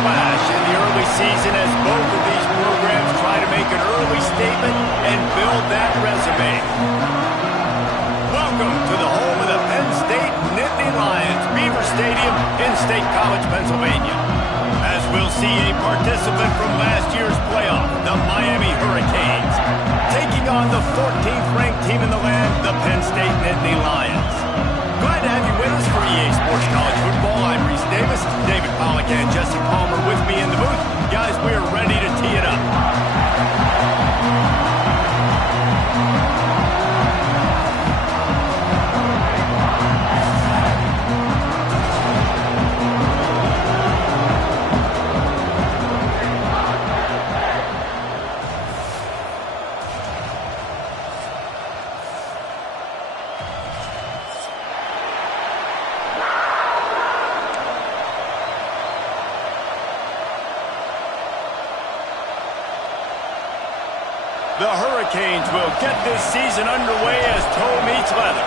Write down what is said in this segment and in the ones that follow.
clash in the early season as both of these programs try to make an early statement and build that resume. Welcome to the home of the Penn State Nittany Lions, Beaver Stadium in State College, Pennsylvania. As we'll see a participant from last year's playoff, the Miami Hurricanes, taking on the 14th ranked team in the land, the Penn State Nittany Lions. Glad to have you with us for EA Sports College Football. I'm Reese Davis, David Pollack and Jesse Palmer with me in the booth. Guys, we are ready to tee it up. The Hurricanes will get this season underway as toe meets leather.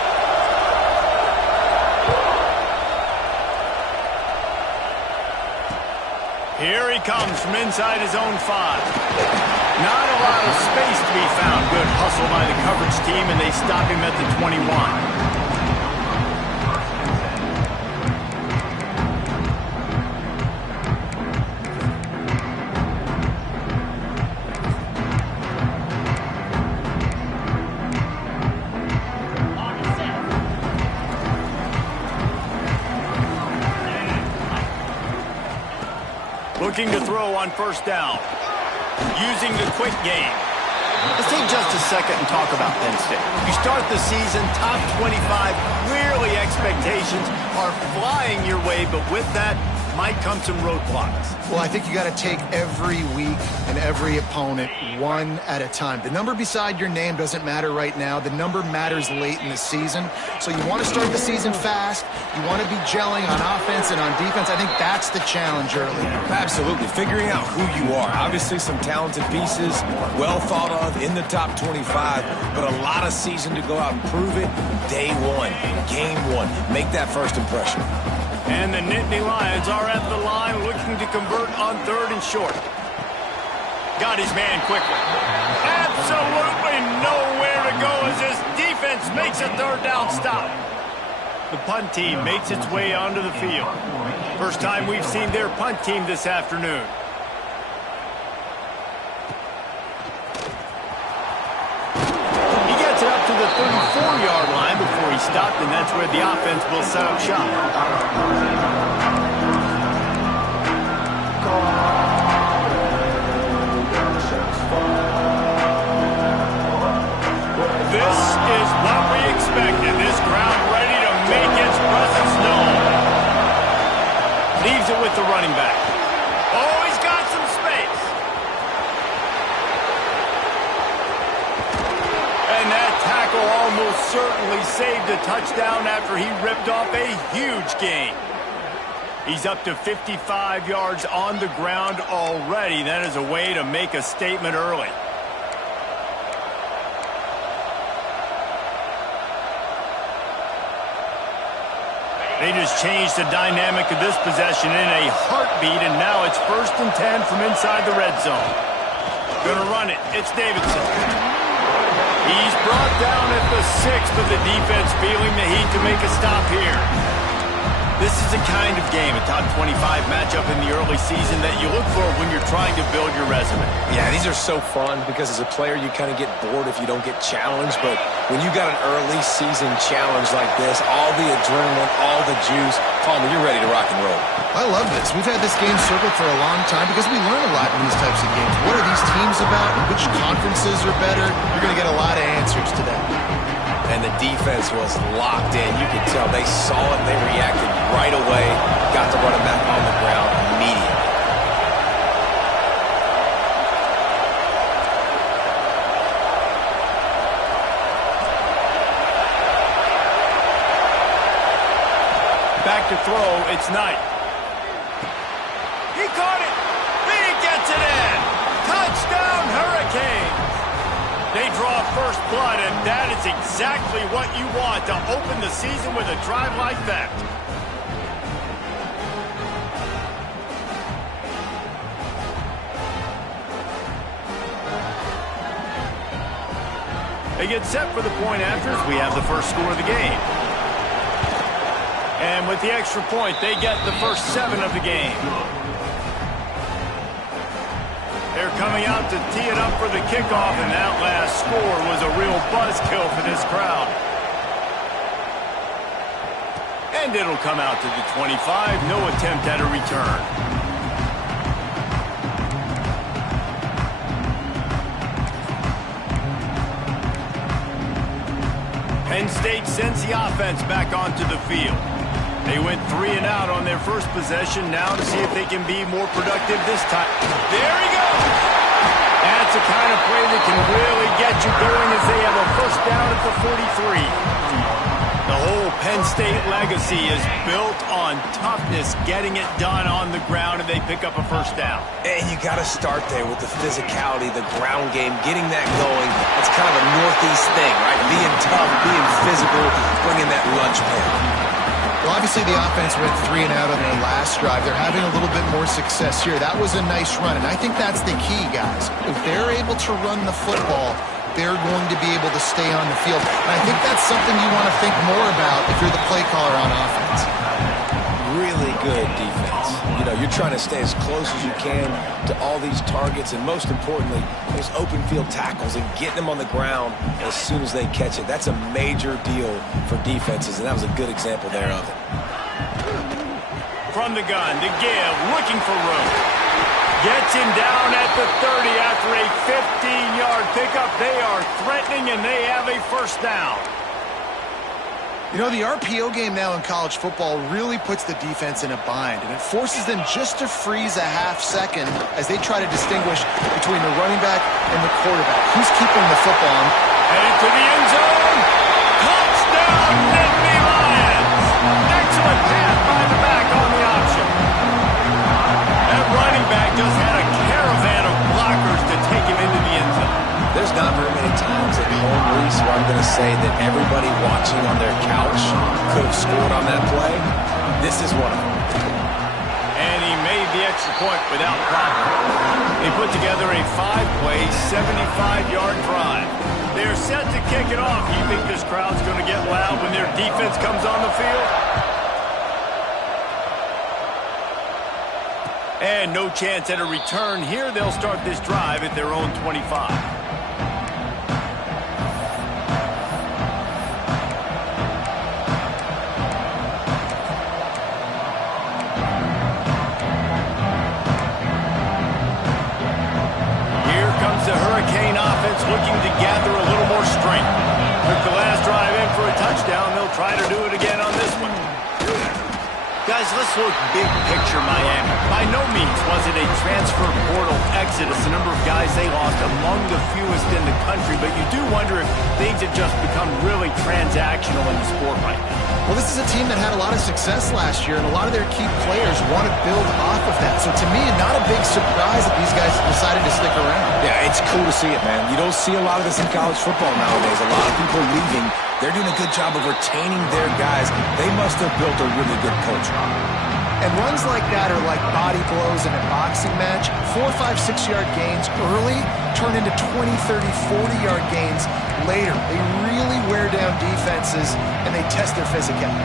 Here he comes from inside his own 5. Not a lot of space to be found. Good hustle by the coverage team, and they stop him at the 21. Looking to throw on first down. Using the quick game. Let's take just a second and talk about Penn State. You start the season, top 25, clearly expectations are flying your way, but with that might come some roadblocks. Well, I think you got to take every week and every opponent one at a time. The number beside your name doesn't matter right now. The number matters late in the season. So you want to start the season fast. You want to be gelling on offense and on defense. I think that's the challenge early. Absolutely. Figuring out who you are. Obviously some talented pieces, well thought of in the top 25, but a lot of season to go out and prove it. Day one, game one. Make that first impression. And the Nittany Lions are at the line looking to convert on 3rd and short. Got his man quickly. Absolutely nowhere to go as this defense makes a 3rd down stop. The punt team makes its way onto the field. First time we've seen their punt team this afternoon. He gets it up to the 34-yard line before he stopped, and that's where the offense will set up shop. This is what we expected. This crowd ready to make its presence known. Leaves it with the running back. Oh, he's got some space. And that tackle almost certainly saved a touchdown after he ripped off a huge gain. He's up to 55 yards on the ground already. That is a way to make a statement early. They just changed the dynamic of this possession in a heartbeat, and now it's 1st and 10 from inside the red zone. Gonna run it. It's Davidson. He's brought down at the 6, but the defense feeling the heat to make a stop here. This is the kind of game, a top 25 matchup in the early season that you look for when you're trying to build your resume. Yeah, these are so fun because as a player you kind of get bored if you don't get challenged, but when you got an early season challenge like this, all the adrenaline, all the juice, Palmer, you're ready to rock and roll. I love this. We've had this game circled for a long time because we learn a lot in these types of games. What are these teams about? Which conferences are better? You're going to get a lot of answers to that. And the defense was locked in. You could tell they saw it, they reacted right away, got the running back on the ground immediately. Back to throw, it's Knight. He caught it! He gets it in! Touchdown, Hurricanes! They draw first blood, and that is exactly what you want to open the season with a drive like that. They get set for the point after as we have the first score of the game. And with the extra point, they get the first 7 of the game. They're coming out to tee it up for the kickoff, and that last score was a real buzzkill for this crowd. And it'll come out to the 25. No attempt at a return. Penn State sends the offense back onto the field. They went 3 and out on their first possession. Now to see if they can be more productive this time. There he goes! That's the kind of play that can really get you going as they have a first down at the 43. The whole Penn State legacy is built on toughness, getting it done on the ground, and they pick up a first down. And you got to start there with the physicality, the ground game, getting that going. That's kind of a Northeast thing, right? Being tough, being physical, bringing that lunch pail. Well, obviously the offense went 3 and out on their last drive. They're having a little bit more success here. That was a nice run, and I think that's the key, guys. If they're able to run the football, they're going to be able to stay on the field. And I think that's something you want to think more about if you're the play caller on offense. Really good defense. You know, you're trying to stay as close as you can to all these targets, and most importantly, those open field tackles and getting them on the ground as soon as they catch it. That's a major deal for defenses, and that was a good example there of it. From the gun, to give, looking for room. Gets him down at the 30 after a 15-yard pickup. They are threatening, and they have a first down. You know, the RPO game now in college football really puts the defense in a bind, and it forces them just to freeze a half second as they try to distinguish between the running back and the quarterback. Who's keeping the football? Headed to the end zone. Touchdown, Nittany Lions. Excellent pass by the back on the option. That running back just had a caravan of blockers to take him into the end zone. There's not very many times at home, Reese, where I'm going to say that everybody watching on their couch could have scored on that play. This is one of them. And he made the extra point without problem. They put together a 5-play, 75-yard drive. They're set to kick it off. You think this crowd's going to get loud when their defense comes on the field? And no chance at a return here. They'll start this drive at their own 25. Looking to gather a little more strength. Took the last drive in for a touchdown. They'll try to do it again on this one. Guys, let's look big picture Miami. By no means was it a transfer portal exodus. The number of guys they lost among the fewest in the country, but you do wonder if things have just become really transactional in the sport right now. Well, this is a team that had a lot of success last year, and a lot of their key players want to build off of that. So to me, not a big surprise that these guys decided to stick around. Yeah, it's cool to see it, man. You don't see a lot of this in college football nowadays. A lot of people leaving. They're doing a good job of retaining their guys. They must have built a really good culture. And runs like that are like body blows in a boxing match. 4, 5, 6-yard gains early turn into 20, 30, 40-yard gains later. They really wear down defenses, and they test their physicality.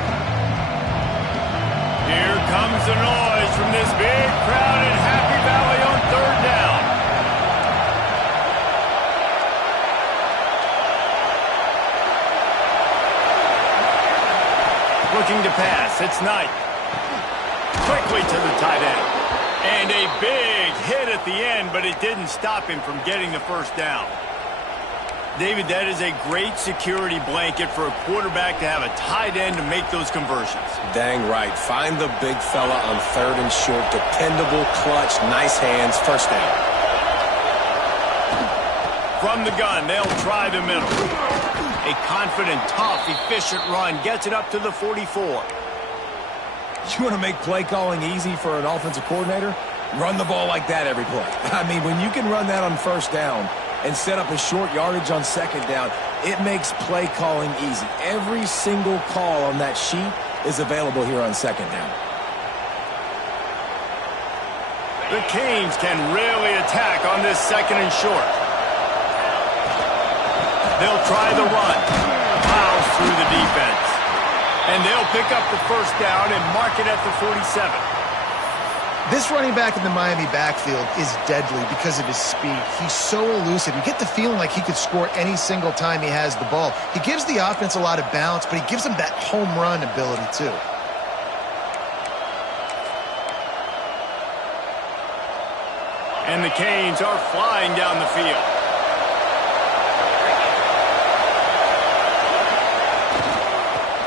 Here comes the noise from this big crowd in Happy Valley on 3rd down. Looking to pass. It's Knight. Quickly to the tight end. And a big hit at the end, but it didn't stop him from getting the first down. David, that is a great security blanket for a quarterback to have a tight end to make those conversions. Dang right. Find the big fella on 3rd and short. Dependable, clutch, nice hands, first down. From the gun, they'll try the middle. A confident, tough, efficient run gets it up to the 44. You want to make play calling easy for an offensive coordinator? Run the ball like that every play. I mean, when you can run that on first down and set up a short yardage on second down, it makes play calling easy. Every single call on that sheet is available here on second down. The Canes can really attack on this 2nd and short. They'll try the run. Plows through the defense. And they'll pick up the first down and mark it at the 47. This running back in the Miami backfield is deadly because of his speed. He's so elusive. You get the feeling like he could score any single time he has the ball. He gives the offense a lot of balance, but he gives them that home run ability too. And the Canes are flying down the field.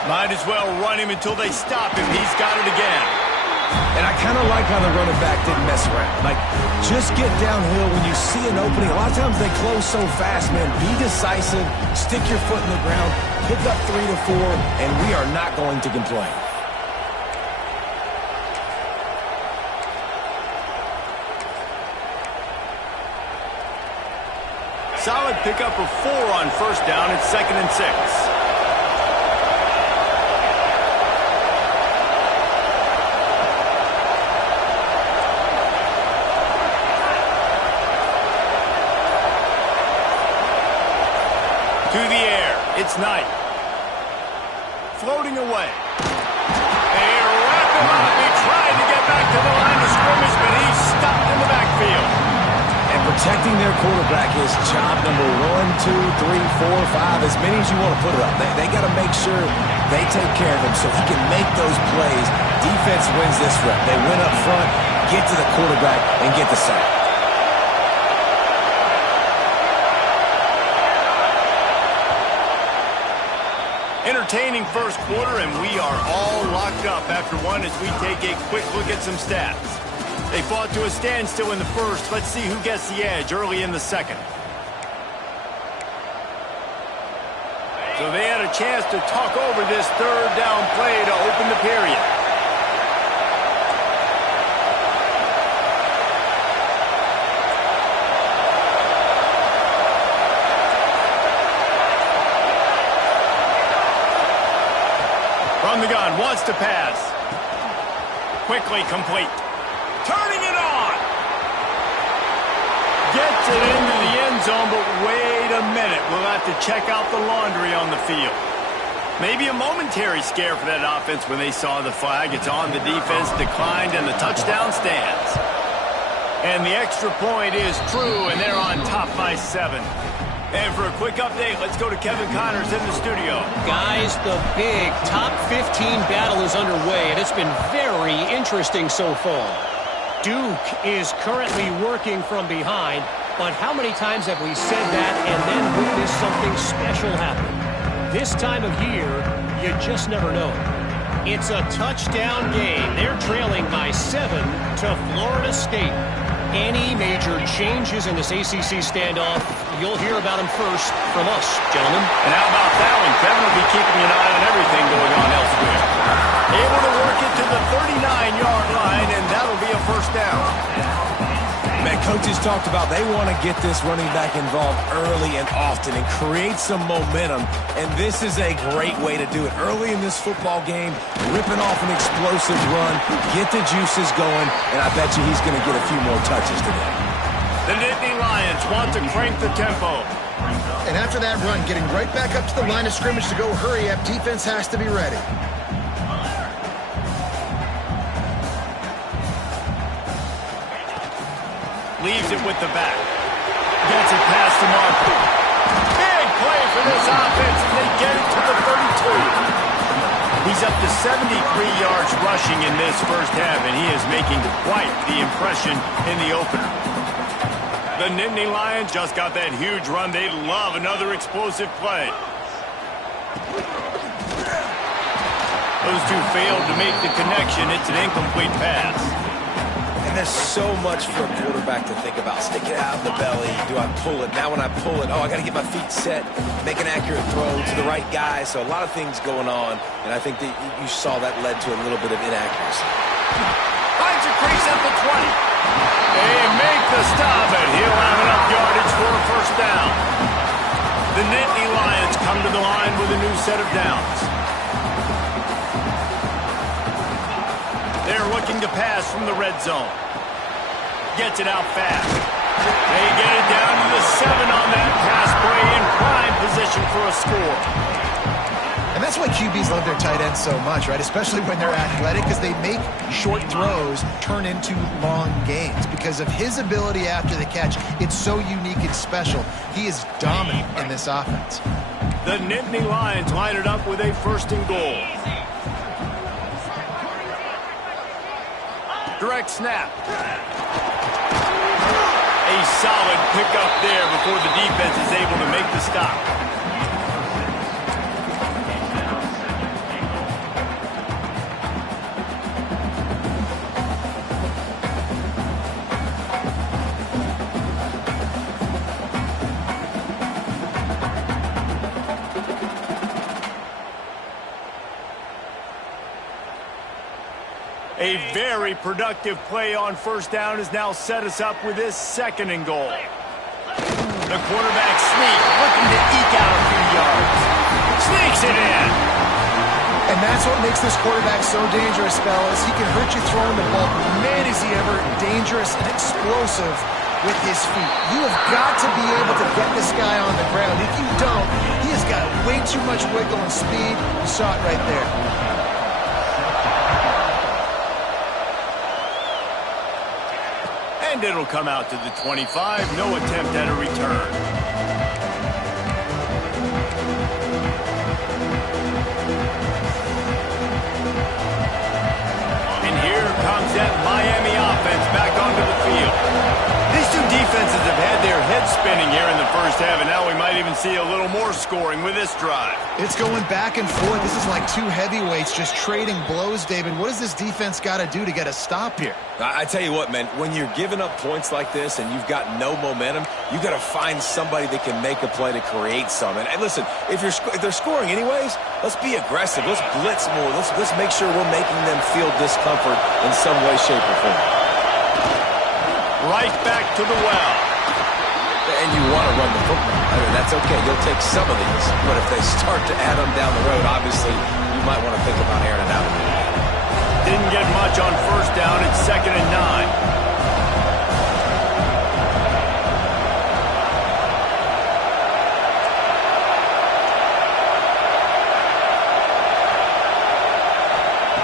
Might as well run him until they stop him. He's got it again. And I kind of like how the running back didn't mess around. Like, just get downhill when you see an opening. A lot of times they close so fast, man. Be decisive, stick your foot in the ground, pick up 3 to 4, and we are not going to complain. Solid pickup of 4 on first down. It's 2nd and 6. To the air. It's Knight. Floating away. They wrap him up. He tried to get back to the line of scrimmage, but he's stopped in the backfield. And protecting their quarterback is job number 1, 2, 3, 4, 5, as many as you want to put it up. They got to make sure they take care of him so he can make those plays. Defense wins this rep. They win up front, get to the quarterback, and get the sack. Entertaining first quarter, and we are all locked up after one as we take a quick look at some stats. They fought to a standstill in the first. Let's see who gets the edge early in the second. So they had a chance to talk over this third down play to open the period. From the gun, wants to pass. Quickly complete. Turning it on. Gets it into the end zone, but wait a minute. We'll have to check out the laundry on the field. Maybe a momentary scare for that offense when they saw the flag. It's on, the defense declined, and the touchdown stands. And the extra point is true, and they're on top by 7. And for a quick update, let's go to Kevin Connors in the studio. Guys, the big top 15 battle is underway, and it's been very interesting so far. Duke is currently working from behind, but how many times have we said that and then witnessed something special happen? This time of year, you just never know. It's a touchdown game. They're trailing by 7 to Florida State. Any major changes in this ACC standoff, you'll hear about them first from us, gentlemen. And how about that one? Kevin will be keeping an eye on everything going on elsewhere. Able to work it to the 39-yard line, and that'll be a first down. Man, coaches talked about they want to get this running back involved early and often and create some momentum, and this is a great way to do it. Early in this football game, ripping off an explosive run, get the juices going, and I bet you he's going to get a few more touches today. The Nittany Lions want to crank the tempo. And after that run, getting right back up to the line of scrimmage to go hurry up, defense has to be ready. Leaves it with the back. Gets it past the marker. Big play for this offense as they get it to the 32. He's up to 73 yards rushing in this first half, and he is making quite the impression in the opener. The Nittany Lions just got that huge run. They love another explosive play. Those two failed to make the connection. It's an incomplete pass. There's so much for a quarterback to think about. Stick it out in the belly. Do I pull it? Now when I pull it, I got to get my feet set, make an accurate throw to the right guy. So a lot of things going on, and I think that you saw that led to a little bit of inaccuracy. Finds a crease at the 20. They make the stop, and he'll have enough yardage for a first down. The Nittany Lions come to the line with a new set of downs. They're looking to pass from the red zone. Gets it out fast. They get it down to the 7 on that pass play in prime position for a score. And that's why QBs love their tight ends so much, right? Especially when they're athletic, because they make short throws turn into long gains. Because of his ability after the catch, it's so unique and special. He is dominant in this offense. The Nittany Lions line it up with a 1st and goal. Direct snap. A solid pickup there before the defense is able to make the stop. A very productive play on 1st down has now set us up with this 2nd and goal. The quarterback sneak, looking to eke out a few yards. Sneaks it in. And that's what makes this quarterback so dangerous, fellas. He can hurt you throwing the ball. Man, is he ever dangerous and explosive with his feet. You have got to be able to get this guy on the ground. If you don't, he has got way too much wiggle and speed. You saw it right there. And it'll come out to the 25. No attempt at a return. And here comes that Miami offense back onto the field. These two defenses have had their heads spinning here in the 1st half, and now we might even see a little more scoring with this drive. It's going back and forth. This is like two heavyweights just trading blows, David. What does this defense got to do to get a stop here? I tell you what, man, when you're giving up points like this and you've got no momentum, you got to find somebody that can make a play to create some. And listen, if they're scoring anyways, let's be aggressive. Let's blitz more. Let's make sure we're making them feel discomfort in some way, shape, or form. Right back to the well. And you want to run the football. I mean, that's okay. You'll take some of these. But if they start to add them down the road, obviously, you might want to think about airing it out. Didn't get much on 1st down. It's 2nd and 9.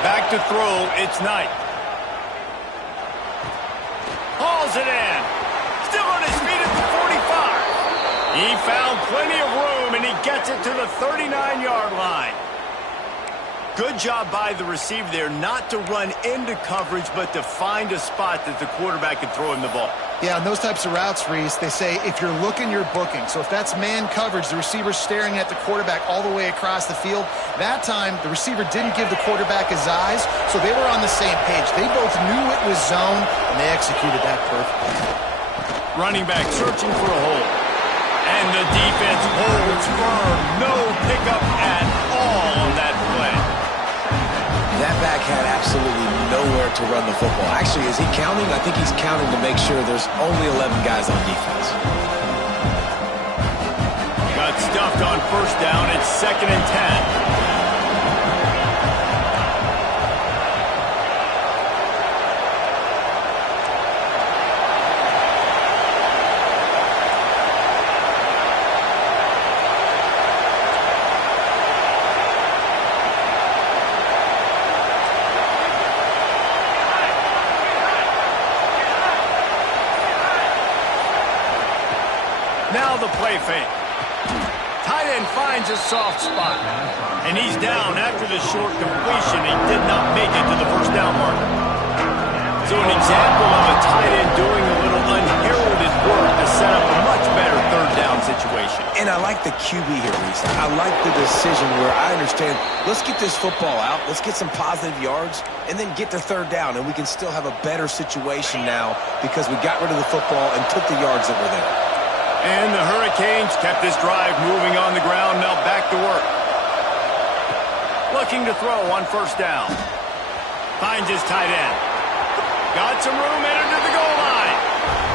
Back to throw. It's Knight. Hauls it in. Still on his feet at the 45. He found plenty of room, and he gets it to the 39-yard line. Good job by the receiver there not to run into coverage, but to find a spot that the quarterback can throw him the ball. Yeah, on those types of routes, Reese, they say if you're looking, you're booking. So if that's man coverage, the receiver's staring at the quarterback all the way across the field. That time, the receiver didn't give the quarterback his eyes, so they were on the same page. They both knew it was zone, and they executed that perfectly. Running back searching for a hole. And the defense holds firm. No pickup at all on that play. That back had absolutely nowhere to run the football. Actually, is he counting? I think he's counting to make sure there's only 11 guys on defense. Got stuffed on 1st down. It's 2nd and 10. Now the play fake. Tight end finds a soft spot. And he's down after the short completion. He did not make it to the 1st down marker. So an example of a tight end doing a little unheralded work to set up a much better 3rd down situation. And I like the QB here, Reese. I like the decision where I understand, let's get this football out, let's get some positive yards, and then get to 3rd down, and we can still have a better situation now because we got rid of the football and took the yards that were there. And the Hurricanes kept this drive moving on the ground. Now back to work. Looking to throw on 1st down. Finds his tight end. Got some room, entered to the goal line.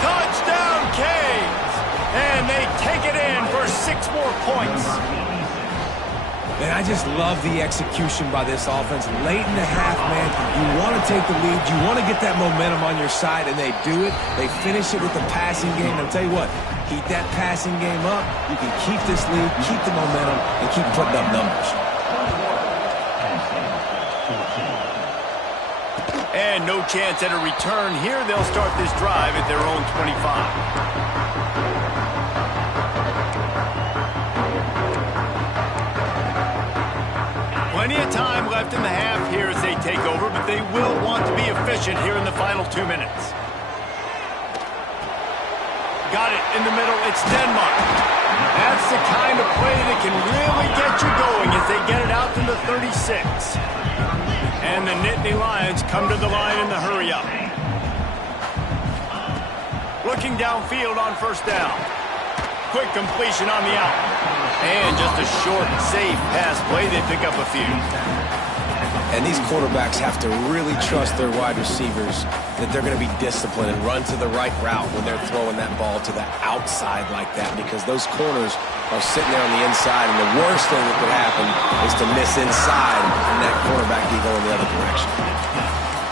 Touchdown, Canes! And they take it in for 6 more points. And I just love the execution by this offense. Late in the half, man, you want to take the lead. You want to get that momentum on your side, and they do it. They finish it with the passing game. I'll tell you what, keep that passing game up. You can keep this lead, keep the momentum, and keep putting up numbers. And no chance at a return here. They'll start this drive at their own 25. Plenty of time left in the half here as they take over, but they will want to be efficient here in the final 2 minutes. Got it in the middle. It's Denmark. That's the kind of play that can really get you going as they get it out to the 36. And the Nittany Lions come to the line in the hurry-up. Looking downfield on first down. Quick completion on the out. And just a short, safe pass play. They pick up a few. And these quarterbacks have to really trust their wide receivers that they're going to be disciplined and run to the right route when they're throwing that ball to the outside like that, because those corners are sitting there on the inside, and the worst thing that could happen is to miss inside and that quarterback be going the other direction.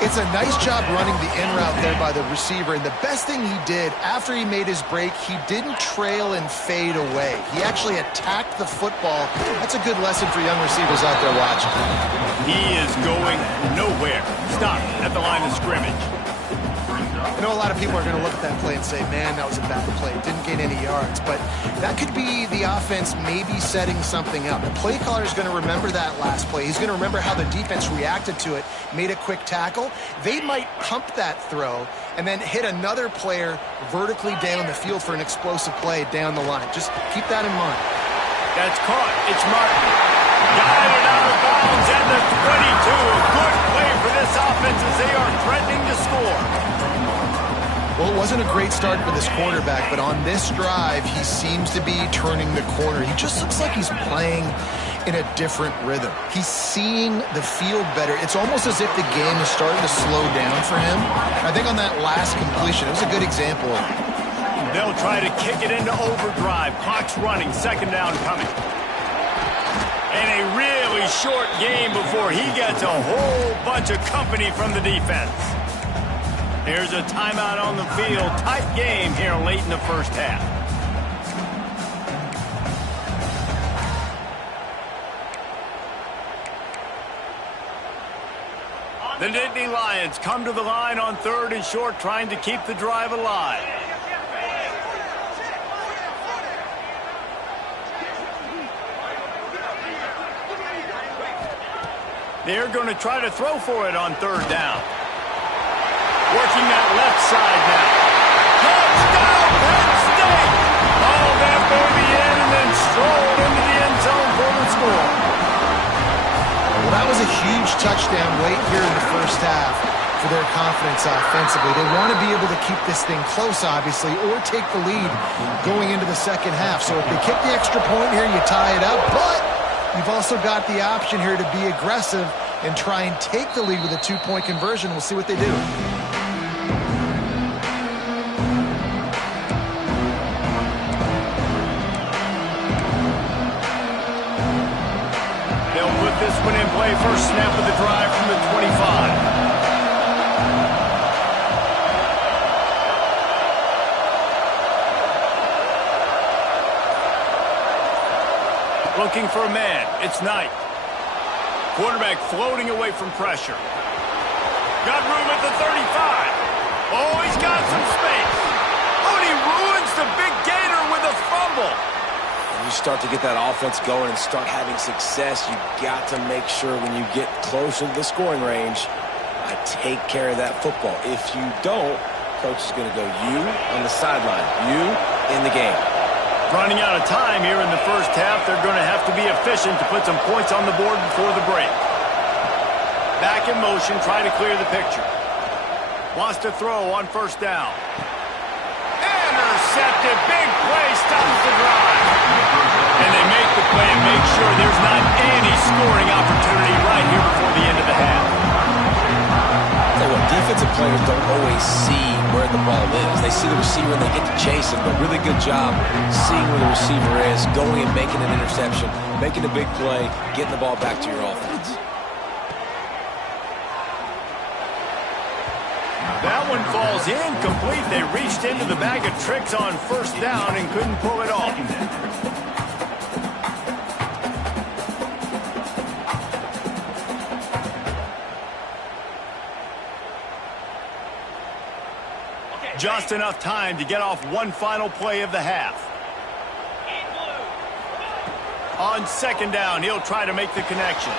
It's a nice job running the in route there by the receiver, and the best thing he did after he made his break, he didn't trail and fade away. He actually attacked the football. That's a good lesson for young receivers out there watching. He is going nowhere. Stop at the line of scrimmage. I know a lot of people are going to look at that play and say, man, that was a bad play. Didn't gain any yards. But that could be the offense maybe setting something up. The play caller is going to remember that last play. He's going to remember how the defense reacted to it, made a quick tackle. They might pump that throw and then hit another player vertically down the field for an explosive play down the line. Just keep that in mind. That's caught. It's Martin. Got it out of bounds at the 22. A good play for this offense as they are threatening to score. Well, it wasn't a great start for this quarterback, but on this drive, he seems to be turning the corner. He just looks like he's playing in a different rhythm. He's seeing the field better. It's almost as if the game is starting to slow down for him. I think on that last completion, it was a good example of it. They'll try to kick it into overdrive. Clock's running. Second down coming. And a really short game before he gets a whole bunch of company from the defense. Here's a timeout on the field. Tight game here late in the first half. The Nittany Lions come to the line on 3rd and short, trying to keep the drive alive. They're going to try to throw for it on 3rd down. Working that left side now. Touchdown, Penn State! All that baby in and then strolled into the end zone for the score. Well, that was a huge touchdown late here in the first half for their confidence offensively. They want to be able to keep this thing close, obviously, or take the lead going into the second half. So if they kick the extra point here, you tie it up, but you've also got the option here to be aggressive and try and take the lead with a 2-point conversion. We'll see what they do. They'll put this one in play. First snap of the drive from the 25. Looking for a man. It's Knight. Quarterback floating away from pressure. Got room at the 35. Oh, he's got some space. Oh, and he ruins the big gator with a fumble. When you start to get that offense going and start having success, you got to make sure when you get closer to the scoring range, take care of that football. If you don't, coach is going to go you on the sideline, you in the game. Running out of time here in the first half. They're going to have to be efficient to put some points on the board before the break. Back in motion, trying to clear the picture. Wants to throw on first down. Intercepted. Big play. Stops the drive. And they make the play and make sure there's not any scoring opportunity right here before the end of the half. So what, defense defensive players don't always see where the ball is. They see the receiver and they get to chase him, but really good job seeing where the receiver is, going and making an interception, making a big play, getting the ball back to your offense. That one falls incomplete. They reached into the bag of tricks on first down and couldn't pull it off. Just enough time to get off one final play of the half. On second down, he'll try to make the connection.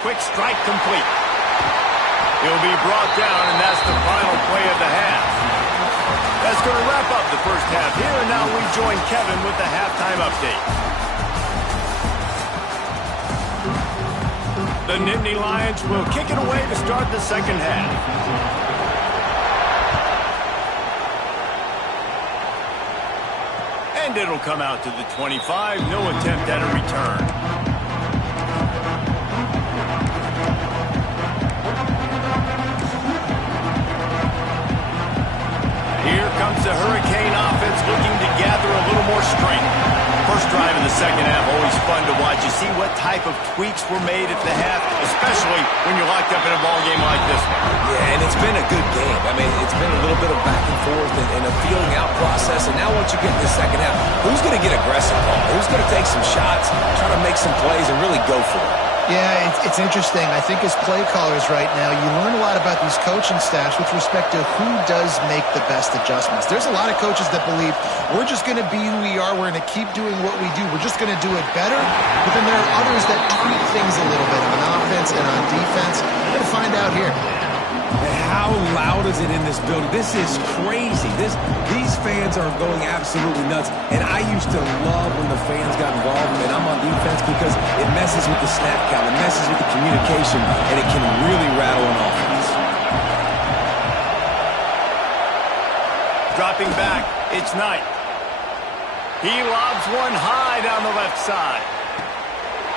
Quick strike complete. He'll be brought down, and that's the final play of the half. That's going to wrap up the first half here, and now we join Kevin with the halftime update. The Nittany Lions will kick it away to start the second half. And it'll come out to the 25. No attempt at a return. Here comes the Hurricane offense looking to gather a little more strength. First drive in the second half, always fun to watch. You see what type of tweaks were made at the half, especially when you're locked up in a ball game like this one. Yeah, and it's been a good game. I mean, it's been a little bit of back and forth and a feeling out process. And now once you get in the second half, who's going to get aggressive, Paul? Who's going to take some shots, try to make some plays, and really go for it? Yeah, it's interesting. I think as play callers right now, you learn a lot about these coaching staffs with respect to who does make the best adjustments. There's a lot of coaches that believe we're just going to be who we are. We're going to keep doing what we do. We're just going to do it better. But then there are others that tweak things a little bit on offense and on defense. We're going to find out here. And how loud is it in this building? This is crazy. These fans are going absolutely nuts. And I used to love when the fans got involved, and I'm on defense because it messes with the snap count, it messes with the communication, and it can really rattle an offense. Dropping back, it's Knight. He lobs one high down the left side.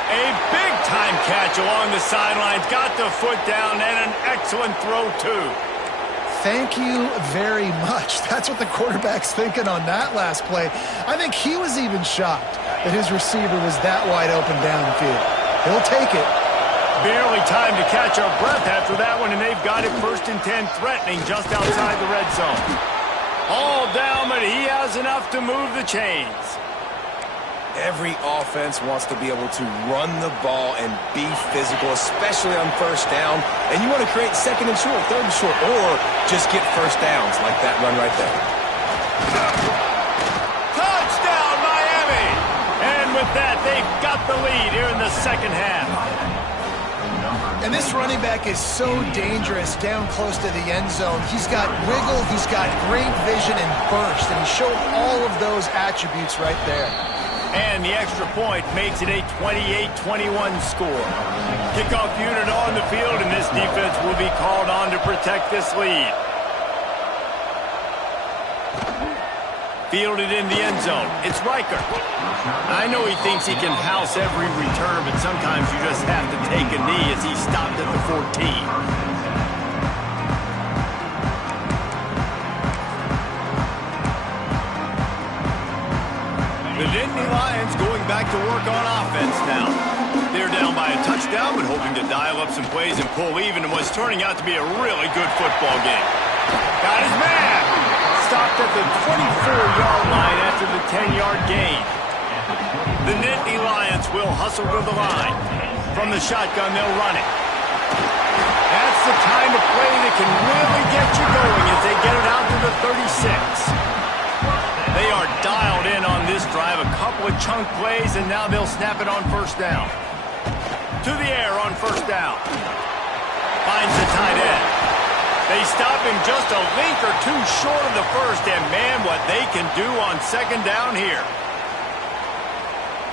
A big-time catch along the sidelines. Got the foot down, and an excellent throw, too. Thank you very much. That's what the quarterback's thinking on that last play. I think he was even shocked that his receiver was that wide open downfield. He'll take it. Barely time to catch our breath after that one, and they've got it 1st and 10, threatening just outside the red zone. All down, but he has enough to move the chains. Every offense wants to be able to run the ball and be physical, especially on first down. And you want to create second and short, third and short, or just get first downs like that run right there. Touchdown, Miami! And with that, they've got the lead here in the second half. And this running back is so dangerous down close to the end zone. He's got wiggle, he's got great vision and burst, and he showed all of those attributes right there. And the extra point makes it a 28-21 score. Kickoff unit on the field, and this defense will be called on to protect this lead. Fielded in the end zone. It's Riker. I know he thinks he can house every return, but sometimes you just have to take a knee as he stopped at the 14. The Nittany Lions going back to work on offense now. They're down by a touchdown, but hoping to dial up some plays and pull even in what's turning out to be a really good football game. Got his man! Stopped at the 24-yard line after the 10-yard gain. The Nittany Lions will hustle to the line. From the shotgun, they'll run it. That's the kind of play that can really get you going as they get it out to the 36. They are dialed in on this drive, a couple of chunk plays, and now they'll snap it on first down. To the air on first down. Finds the tight end. They stop him just a length or two short of the first, and man, what they can do on second down here.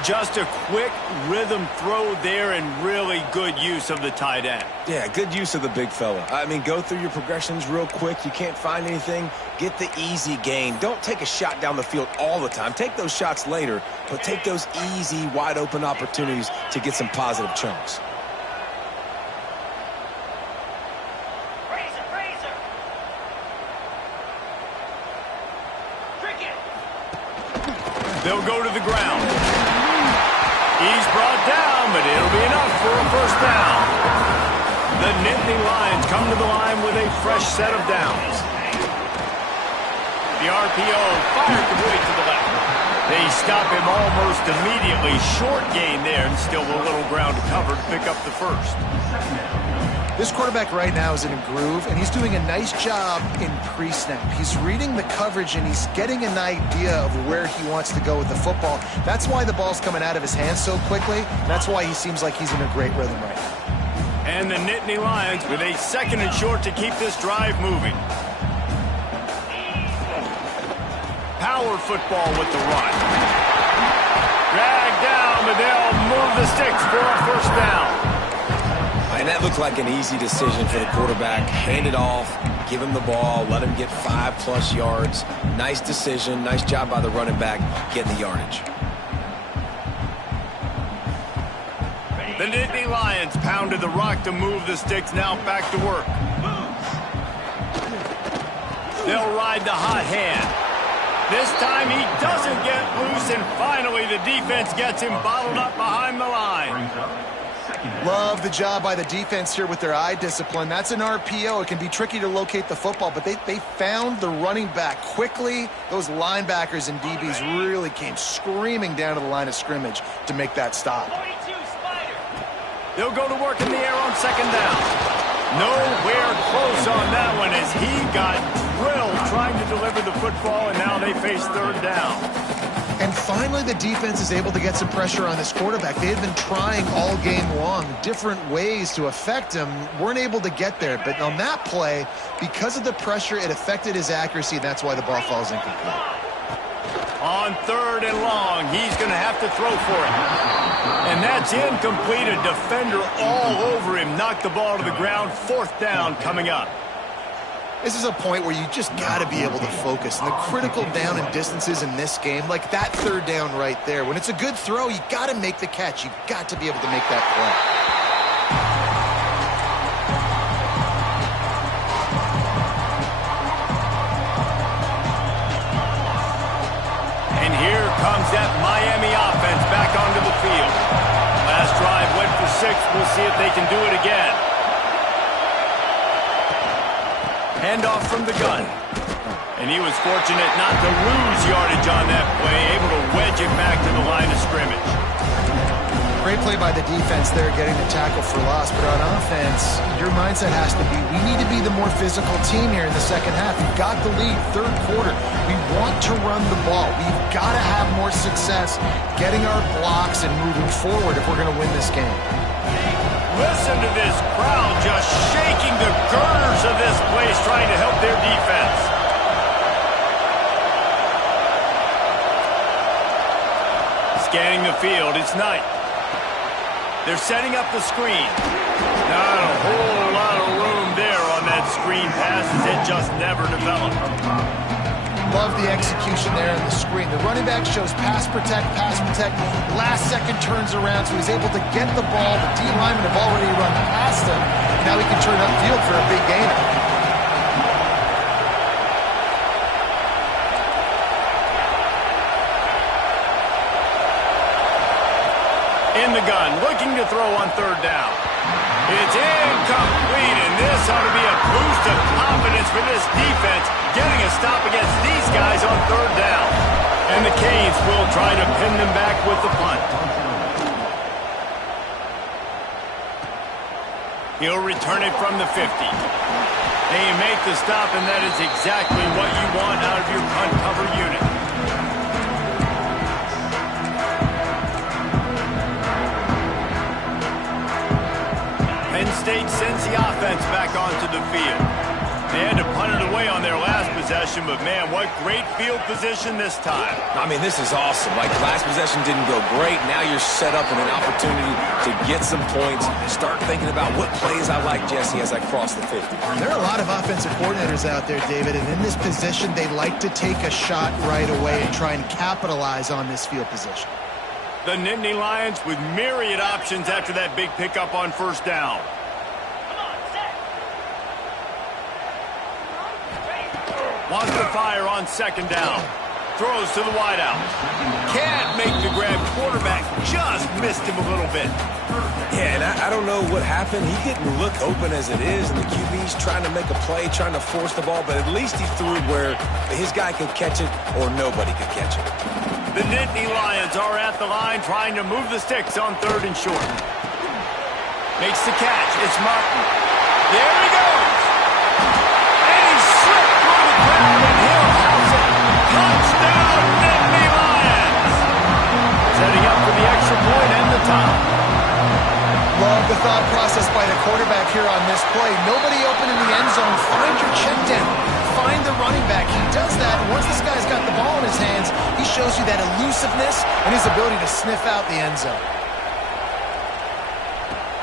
Just a quick rhythm throw there and really good use of the tight end. Yeah, good use of the big fella. I mean, go through your progressions real quick. You can't find anything. Get the easy gain. Don't take a shot down the field all the time. Take those shots later, but take those easy, wide-open opportunities to get some positive chunks. They'll go to the ground. He's brought down, but it'll be enough for a first down. The Nittany Lions come to the line with a fresh set of downs. The RPO fired completely to the left. They stop him almost immediately. Short gain there, and still a little ground to cover to pick up the first. This quarterback right now is in a groove, and he's doing a nice job in pre-snap. He's reading the coverage, and he's getting an idea of where he wants to go with the football. That's why the ball's coming out of his hands so quickly. That's why he seems like he's in a great rhythm right now. And the Nittany Lions with a 2nd and short to keep this drive moving. Power football with the run. Dragged down, but they'll move the sticks for a first down. And that looked like an easy decision for the quarterback. Hand it off, give him the ball, let him get 5+ yards. Nice decision, nice job by the running back getting the yardage. The Nittany Lions pounded the rock to move the sticks, now back to work. They'll ride the hot hand. This time he doesn't get loose, and finally the defense gets him bottled up behind the line. Love the job by the defense here with their eye discipline. That's an RPO. It can be tricky to locate the football, but they found the running back quickly. Those linebackers and DBs really came screaming down to the line of scrimmage to make that stop. They'll go to work in the air on 2nd down. Nowhere close on that one as he got drilled trying to deliver the football, and now they face 3rd down. And finally, the defense is able to get some pressure on this quarterback. They had been trying all game long different ways to affect him, weren't able to get there. But on that play, because of the pressure, it affected his accuracy, and that's why the ball falls incomplete. On 3rd and long, he's going to have to throw for it. And that's incomplete. A defender all over him. Knocked the ball to the ground. 4th down coming up. This is a point where you just got to be able to focus. And the critical down and distances in this game, like that 3rd down right there, when it's a good throw, you got to make the catch. You got to be able to make that play. And here comes that Miami offense back onto the field. Last drive went for 6. We'll see if they can do it again. Handoff from the gun. And he was fortunate not to lose yardage on that play, able to wedge it back to the line of scrimmage. Great play by the defense there, getting the tackle for loss. But on offense, your mindset has to be, we need to be the more physical team here in the 2nd half. We've got the lead, 3rd quarter. We want to run the ball. We've got to have more success getting our blocks and moving forward if we're going to win this game. Listen to this crowd just shaking the girders of this place, trying to help their defense. Scanning the field, it's Knight. They're setting up the screen. Not a whole lot of room there on that screen pass, as it just never developed. Love the execution there in the screen. The running back shows pass protect. Last second turns around, so he's able to get the ball. The D linemen have already run past him. Now he can turn upfield for a big gainer. In the gun, looking to throw on 3rd down. It's incomplete, and this ought to be a boost of confidence for this defense, getting a stop against these guys on 3rd down. And the Canes will try to pin them back with the punt. He'll return it from the 50. They make the stop, and that is exactly what you want out of your punt cover unit. Penn State sends the offense back onto the field. They had to punt it away on their last possession, but man, what great field position this time. I mean, this is awesome. Like, last possession didn't go great. Now you're set up in an opportunity to get some points. Start thinking about what plays I like, Jesse, as I cross the 50. There are a lot of offensive coordinators out there, David, and in this position, they like to take a shot right away and try and capitalize on this field position. The Nittany Lions with myriad options after that big pickup on 1st down. Wants to fire on 2nd down. Throws to the wideout. Can't make the grab. Quarterback just missed him a little bit. Yeah, and I don't know what happened. He didn't look open as it is, and the QB's trying to make a play, trying to force the ball, but at least he threw it where his guy could catch it or nobody could catch it. The Nittany Lions are at the line trying to move the sticks on 3rd and short. Makes the catch. It's Martin. There he goes. And he slipped through the crowd, and he'll house it. Touchdown, Nittany Lions. Setting up for the extra point and the top. Love the thought process by the quarterback here on this play. Nobody open in the end zone. Find your check down. Find the running back. He does that. And once this guy's got the ball in his hands, he shows you that elusiveness and his ability to sniff out the end zone.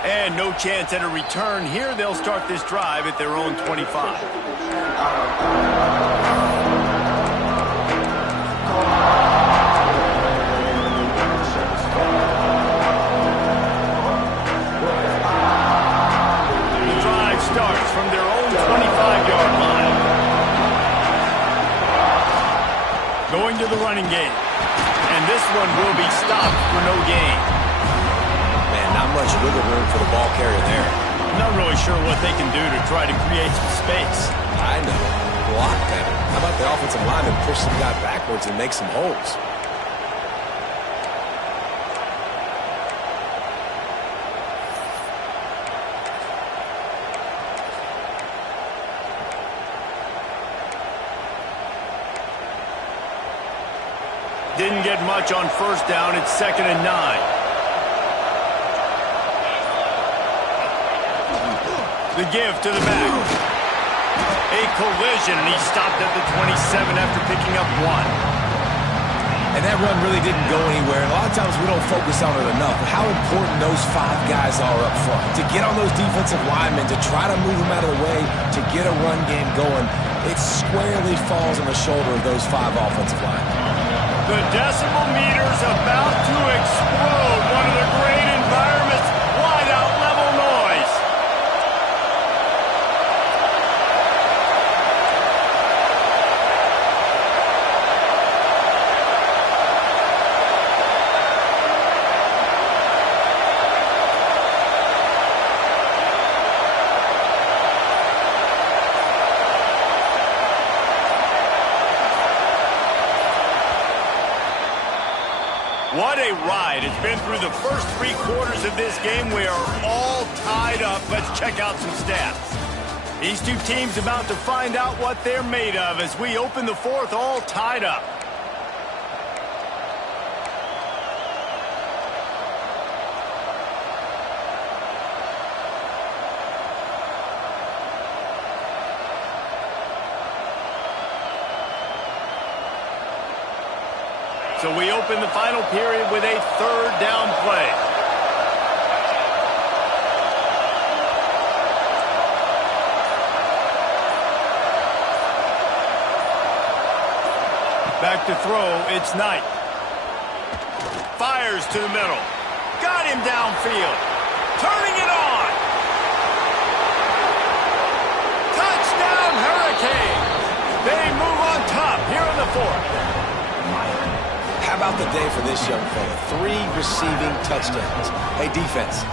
And no chance at a return here. They'll start this drive at their own 25. Starts from their own 25-yard line. Going to the running game. And this one will be stopped for no gain. Man, not much wiggle room for the ball carrier there. Not really sure what they can do to try to create some space. I know. Block better. How about the offensive lineman push some guy backwards and make some holes? Didn't get much on 1st down. It's 2nd and 9. The give to the back. A collision, and he stopped at the 27 after picking up 1. And that run really didn't go anywhere. And a lot of times we don't focus on it enough. But how important those 5 guys are up front. To get on those defensive linemen, to try to move them out of the way, to get a run game going, it squarely falls on the shoulder of those 5 offensive linemen. The decibel meter's about to explode. One of the great environments. Wide-out level noise. What a ride. It's been through the first 3 quarters of this game. We are all tied up. Let's check out some stats. These two teams about to find out what they're made of as we open the 4th all tied up. So we open the final period with a 3rd down play. Back to throw, it's Knight. Fires to the middle. Got him downfield. Turning it on. Touchdown, Hurricanes. They move on top here in the 4th. How about the day for this young fella? 3 receiving touchdowns. Hey, defense,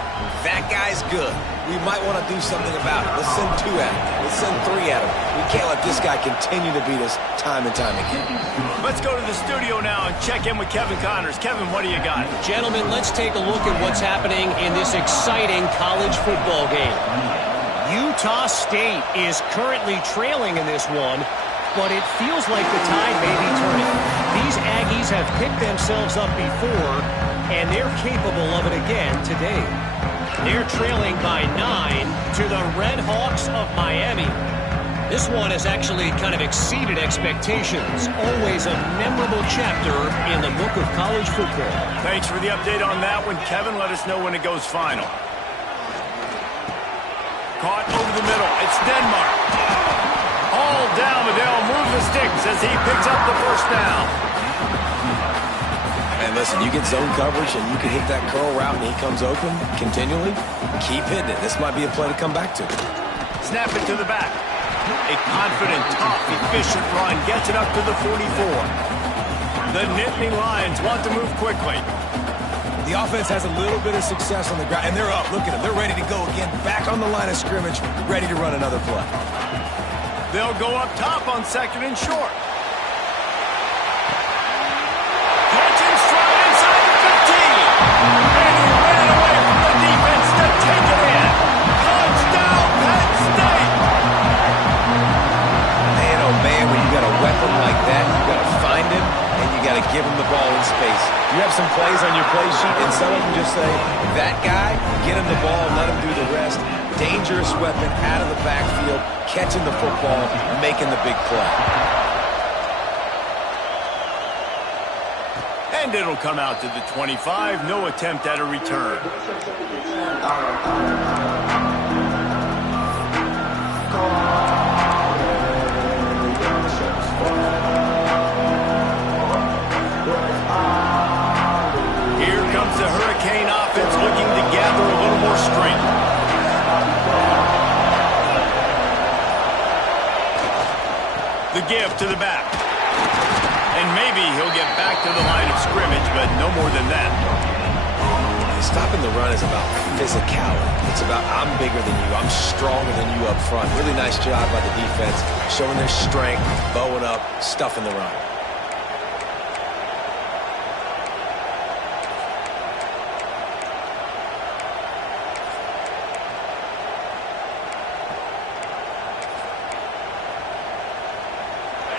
that guy's good. We might want to do something about it. Let's send 2 at him. Let's send 3 at him. We can't let this guy continue to beat us time and time again. Let's go to the studio now and check in with Kevin Connors. Kevin, what do you got? Gentlemen, let's take a look at what's happening in this exciting college football game. Utah State is currently trailing in this one, but it feels like the tide may be turning. These Aggies have picked themselves up before, and they're capable of it again today. They're trailing by 9 to the Red Hawks of Miami. This one has actually kind of exceeded expectations. Always a memorable chapter in the book of college football. Thanks for the update on that one, Kevin. Let us know when it goes final. Caught over the middle. It's Denmark. All down, but they'll move the sticks as he picks up the 1st down. And listen, you get zone coverage and you can hit that curl route and he comes open continually. Keep hitting it. This might be a play to come back to. Snap it to the back. A confident, tough, efficient run gets it up to the 44. The Nittany Lions want to move quickly. The offense has a little bit of success on the ground, and they're up. Look at them. They're ready to go again. Back on the line of scrimmage, ready to run another play. They'll go up top on 2nd and short. Catching stride inside the 15. And he ran away from the defense to take it in. Touchdown, Penn State. Man, oh man, when you got a weapon like that, you got to find him, and you got to give him the ball in space. You have some plays on your play sheet, and some of them just say, that guy, get him the ball, let him do the rest. Dangerous weapon out of the backfield, catching the football, making the big play. And it'll come out to the 25. No attempt at a return. Here comes the Hurricane offense looking to gather a little more strength. The give to the back. And maybe he'll get back to the line of scrimmage, but no more than that. Stopping the run is about physicality. It's about I'm bigger than you. I'm stronger than you up front. Really nice job by the defense, showing their strength, bowing up, stuffing the run.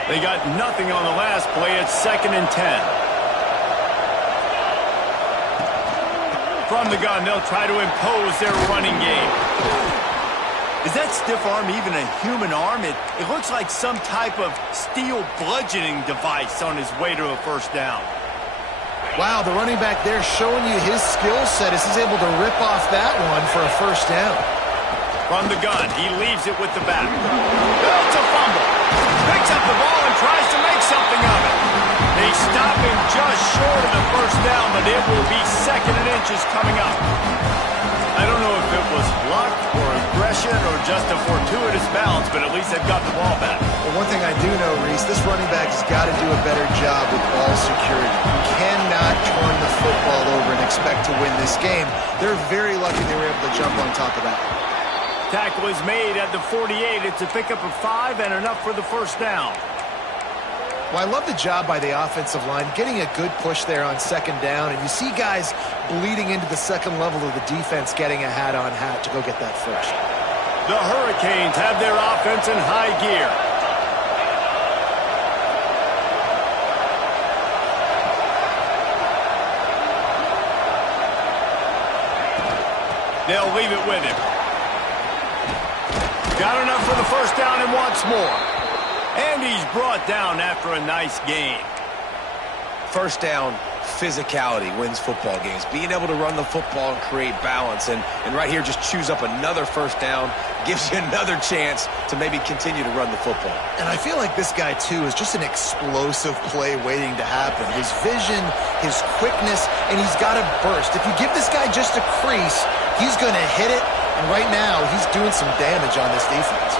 They got nothing on the last play. It's 2nd and 10. From the gun, they'll try to impose their running game. Is that stiff arm even a human arm? It looks like some type of steel bludgeoning device on his way to a first down. Wow, the running back there showing you his skill set as he's able to rip off that one for a first down. From the gun, he leaves it with the back. It's a fumble. Picks up the ball and tries to make something of it. They stop him just short of the first down, but it will be 2nd and inches coming up. I don't know if it was luck or aggression or just a fortuitous bounce, but at least they've got the ball back. Well, one thing I do know, Reese, this running back has got to do a better job with ball security. You cannot turn the football over and expect to win this game. They're very lucky they were able to jump on top of that. Tackle is made at the 48. It's a pickup of 5 and enough for the first down. Well, I love the job by the offensive line, getting a good push there on 2nd down, and you see guys bleeding into the second level of the defense getting a hat-on-hat to go get that first. The Hurricanes have their offense in high gear. They'll leave it with him. Got enough for the first down and wants more. And he's brought down after a nice gain. First down, physicality wins football games. Being able to run the football and create balance. And right here, just choose up another first down. Gives you another chance to maybe continue to run the football. And I feel like this guy, too, is just an explosive play waiting to happen. His vision, his quickness, and he's got a burst. If you give this guy just a crease, he's going to hit it. And right now, he's doing some damage on this defense.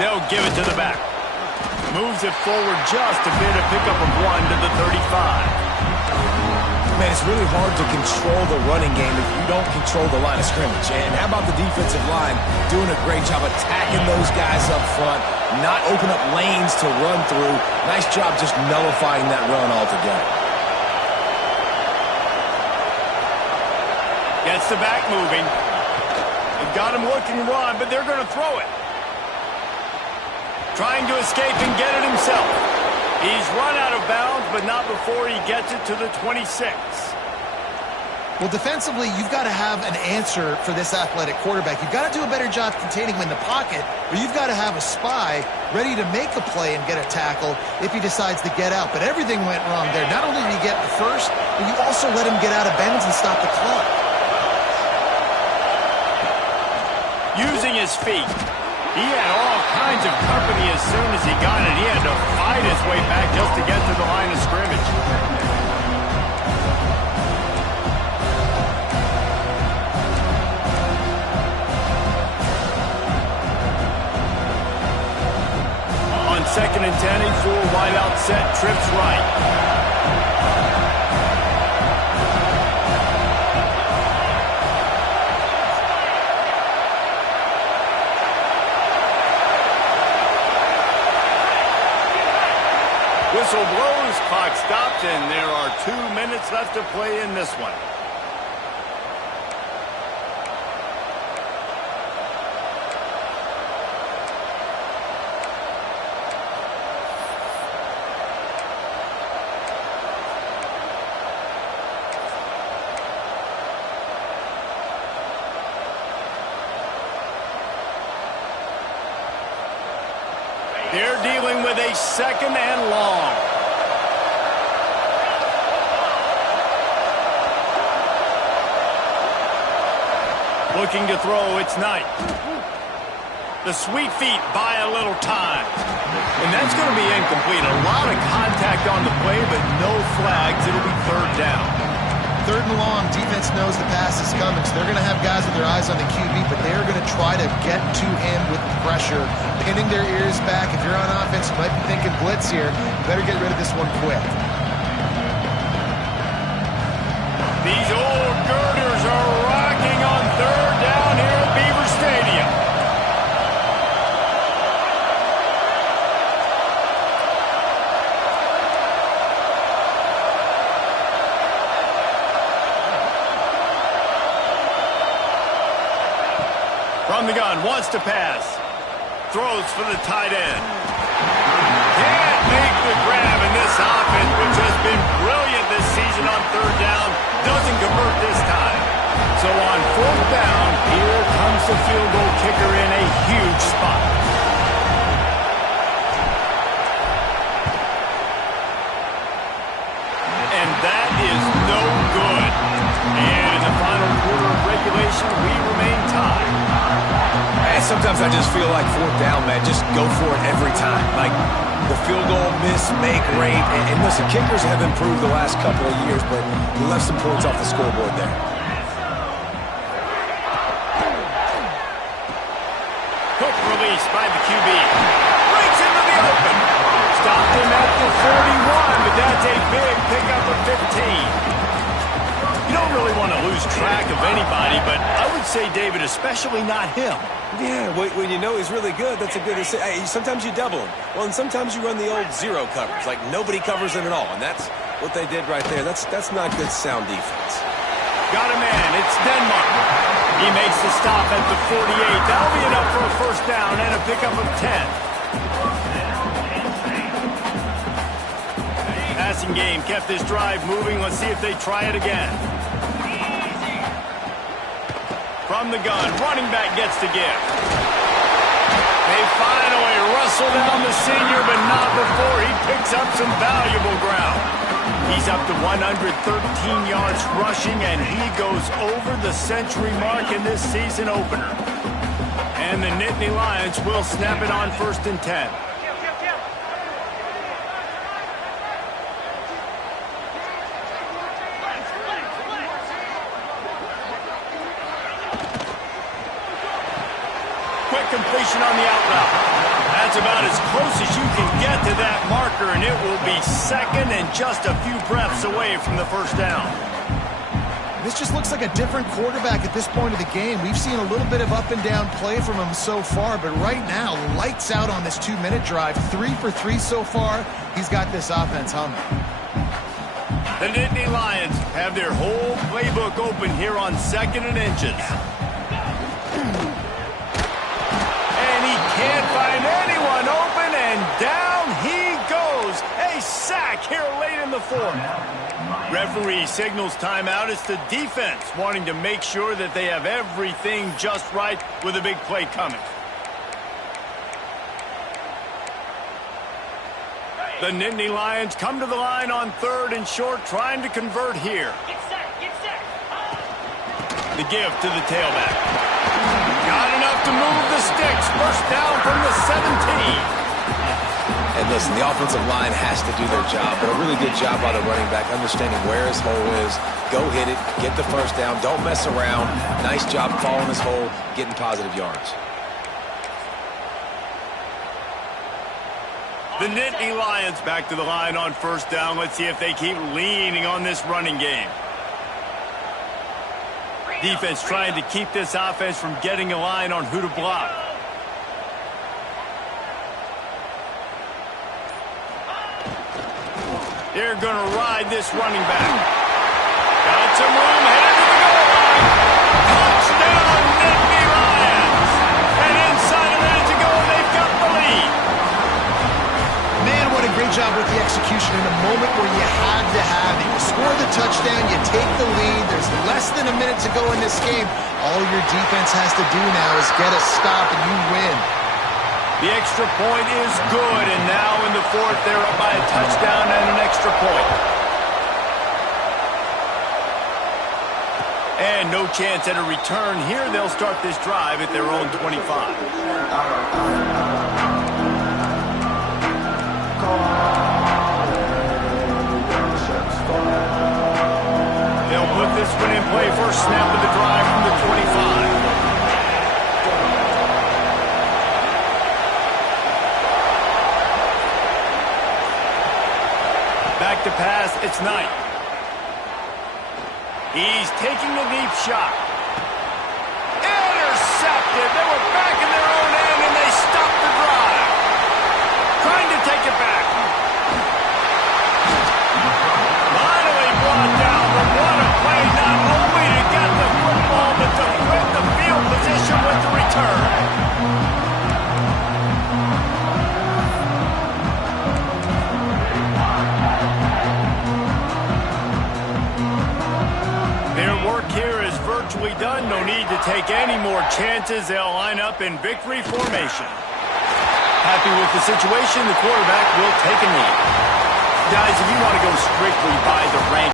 They'll give it to the back. Moves it forward just a bit, a pickup of 1 to the 35. Man, it's really hard to control the running game if you don't control the line of scrimmage. And how about the defensive line doing a great job attacking those guys up front, not open up lanes to run through. Nice job just nullifying that run altogether. Gets the back moving. They've got him looking run, but they're going to throw it. Trying to escape and get it himself. He's run out of bounds, but not before he gets it to the 26. Well, defensively, you've got to have an answer for this athletic quarterback. You've got to do a better job containing him in the pocket, or you've got to have a spy ready to make a play and get a tackle if he decides to get out. But everything went wrong there. Not only did he get the first, but you also let him get out of bounds and stop the clock. Using his feet. He had all kinds of company as soon as he got it. He had to fight his way back just to get to the line of scrimmage. 2nd and 10, a full wideout set, trips right. Whistle blows, clock stopped, and there are 2 minutes left to play in this one. They're dealing with a 2nd and long. Looking to throw, it's Knight. The sweet feet buy a little time. And that's going to be incomplete. A lot of contact on the play, but no flags. It'll be 3rd down. 3rd and long, defense knows the pass is coming, so they're going to have guys with their eyes on the QB, but they're going to try to get to him with pressure, pinning their ears back. If you're on offense, you might be thinking blitz here. You better get rid of this one quick. These old girders are rocking on 3rd down here at Beaver Stadium. From the gun, wants to pass. Throws for the tight end. Can't make the grab in this offense, which has been brilliant this season on 3rd down. Doesn't convert this time. So on 4th down, here comes the field goal kicker in a huge spot. And that is no good. And in the final quarter of regulation, we remain tied. Sometimes I just feel like 4th down, man, just go for it every time. Like the field goal miss, make rate. And listen, kickers have improved the last couple of years, but you left some points off the scoreboard there. Quick release by the QB. Breaks into the open. Stopped him at the 41, but that's a big pickup of 15. You don't really want to lose track of anybody, but I would say, David, especially not him. Yeah, when you know he's really good, that's a good decision. Hey, sometimes you double him. Well, and sometimes you run the old zero coverage, like nobody covers him at all, and that's what they did right there. That's not good sound defense. Got a man. It's Denmark. He makes the stop at the 48. That'll be enough for a 1st down and a pickup of 10. Passing game kept this drive moving. Let's see if they try it again. From the gun, running back gets the gift. They finally wrestle down the senior, but not before he picks up some valuable ground. He's up to 113 yards rushing, and he goes over the century mark in this season opener. And the Nittany Lions will snap it on 1st and 10. Completion on the out route. That's about as close as you can get to that marker, and it will be 2nd and just a few breaths away from the 1st down. This just looks like a different quarterback at this point of the game. We've seen a little bit of up and down play from him so far, but right now, lights out on this 2-minute drive. 3 for 3 so far. He's got this offense humming. The Nittany Lions have their whole playbook open here on 2nd and inches. Can't find anyone open, and down he goes. A sack here late in the 4th. Referee signals timeout. It's the defense wanting to make sure that they have everything just right with a big play coming. The Nittany Lions come to the line on 3rd and short, trying to convert here. The give to the tailback. Got enough to move the sticks. 1st down from the 17. And listen, the offensive line has to do their job, but a really good job by the running back, understanding where his hole is. Go hit it, get the 1st down, don't mess around. Nice job following his hole, getting positive yards. The Nittany Lions back to the line on first down. Let's see if they keep leaning on this running game. Defense trying to keep this offense from getting a line on who to block. They're going to ride this running back. Got some room, headed to the goal line. Touchdown, Nittany Lions. And inside a minute to go, they've got the lead. Man, what a great job with the execution in a moment where you had to have it. You score the touchdown, you take the lead. There's less than a minute to go in this game. All your defense has to do now is get a stop and you win. The extra point is good, and now in the fourth, they're up by a touchdown and an extra point. And no chance at a return here. They'll start this drive at their own 25. They'll put this one in play. First snap of the drive from the 25. Back to pass, it's Knight. He's taking a deep shot. Intercepted. They were back in their own end, and they stopped the drive. Trying to take it back. Finally brought down, but what a play. Not only to get the football, but to flip the field position with the return. Their work here is virtually done. No need to take any more chances. They'll line up in victory formation. Happy with the situation, the quarterback will take a knee. Guys, if you want to go strictly by the rank,